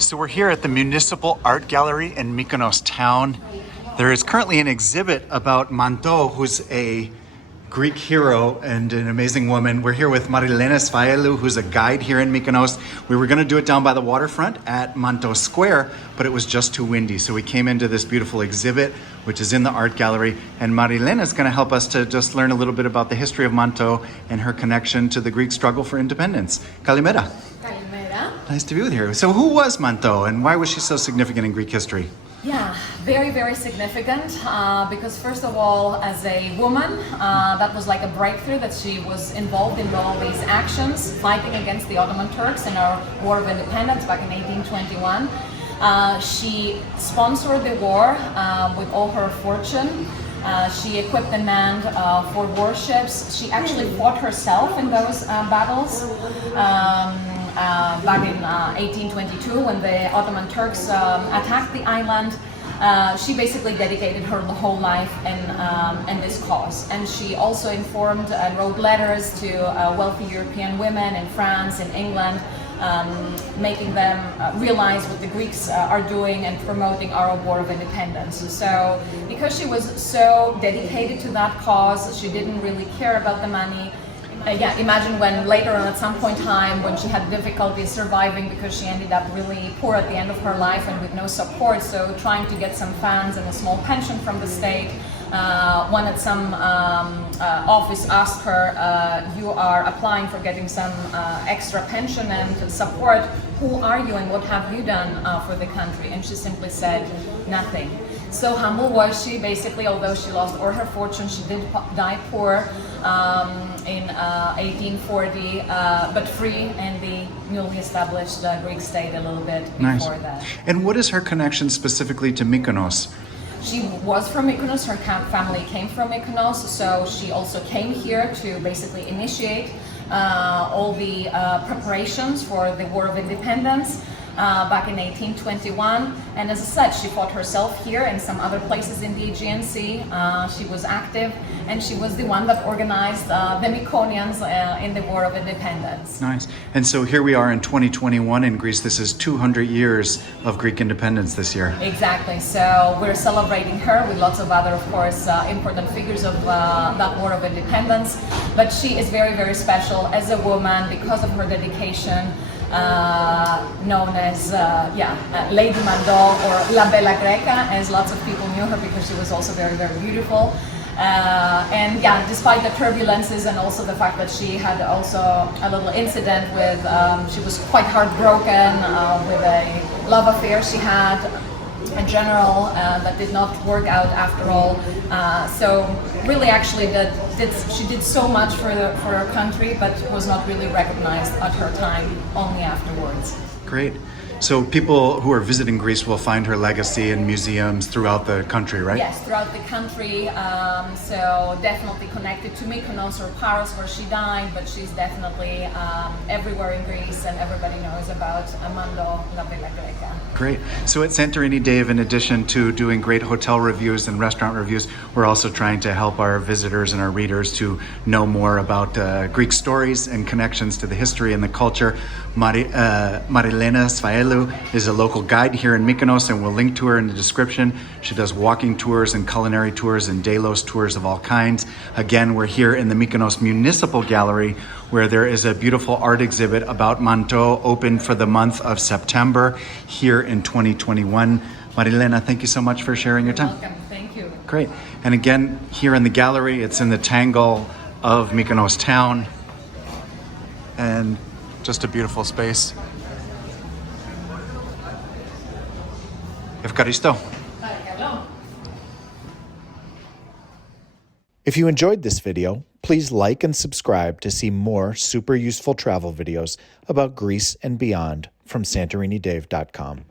So we're here at the Municipal Art Gallery in Mykonos town. There is currently an exhibit about Manto, who's a Greek hero and an amazing woman. We're here with Marilena Sfaelou, who's a guide here in Mykonos. We were going to do it down by the waterfront at Manto Square, but it was just too windy. So we came into this beautiful exhibit, which is in the art gallery. And Marilena is going to help us to just learn a little bit about the history of Manto and her connection to the Greek struggle for independence. Kalimera. Kalimera. Nice to be with you. So who was Manto and why was she so significant in Greek history? Yeah, very, very significant because first of all, as a woman, that was like a breakthrough that she was involved in all these actions, fighting against the Ottoman Turks in our War of Independence back in 1821. She sponsored the war with all her fortune. She equipped and manned 4 warships. She actually fought herself in those battles. Back in 1822, when the Ottoman Turks attacked the island, she basically dedicated her whole life in this cause. And she also informed and wrote letters to wealthy European women in France, in England, making them realize what the Greeks are doing and promoting our War of Independence. So because she was so dedicated to that cause, she didn't really care about the money. Imagine when later on at some point in time when she had difficulty surviving because she ended up really poor at the end of her life and with no support, so trying to get some funds and a small pension from the state. One at some office asked her, you are applying for getting some extra pension and support. Who are you and what have you done for the country? And she simply said, nothing. So humble was she, basically, although she lost all her fortune, she did die poor in 1840, but free in the newly established Greek state a little bit before that. And what is her connection specifically to Mykonos? She was from Mykonos, her family came from Mykonos, so she also came here to basically initiate all the preparations for the War of Independence. Back in 1821, and as I said, she fought herself here and some other places in the Aegean Sea. She was active, and she was the one that organized the Mykonians in the War of Independence. Nice. And so here we are in 2021 in Greece. This is 200 years of Greek independence this year. Exactly. So we're celebrating her with lots of other, of course, important figures of that War of Independence. But she is very, very special as a woman because of her dedication. Known as Lady Manto or La Bella Greca, as lots of people knew her because she was also very, very beautiful. And yeah, despite the turbulences and also the fact that she had also a little incident with, she was quite heartbroken with a love affair she had, a general that did not work out after all. So really, actually, she did so much for her country, but was not really recognized at her time, only afterwards. Great. So people who are visiting Greece will find her legacy in museums throughout the country, right? Yes, throughout the country. So definitely connected to Mykonos or Paris where she died, but she's definitely everywhere in Greece, and everybody knows about Manto, La Bella Greca. Great. So at Santorini Dave, in addition to doing great hotel reviews and restaurant reviews, we're also trying to help our visitors and our readers to know more about Greek stories and connections to the history and the culture. Marilena Sfaelou is a local guide here in Mykonos, and we'll link to her in the description. She does walking tours and culinary tours and Delos tours of all kinds. Again, we're here in the Mykonos Municipal Gallery, where there is a beautiful art exhibit about Manto, open for the month of September here in 2021. Marilena, thank you so much for sharing your time. Welcome. Thank you. Great. And again, here in the gallery, it's in the tangle of Mykonos town, and just a beautiful space. Ευχαριστώ. If you enjoyed this video, please like and subscribe to see more super useful travel videos about Greece and beyond from SantoriniDave.com.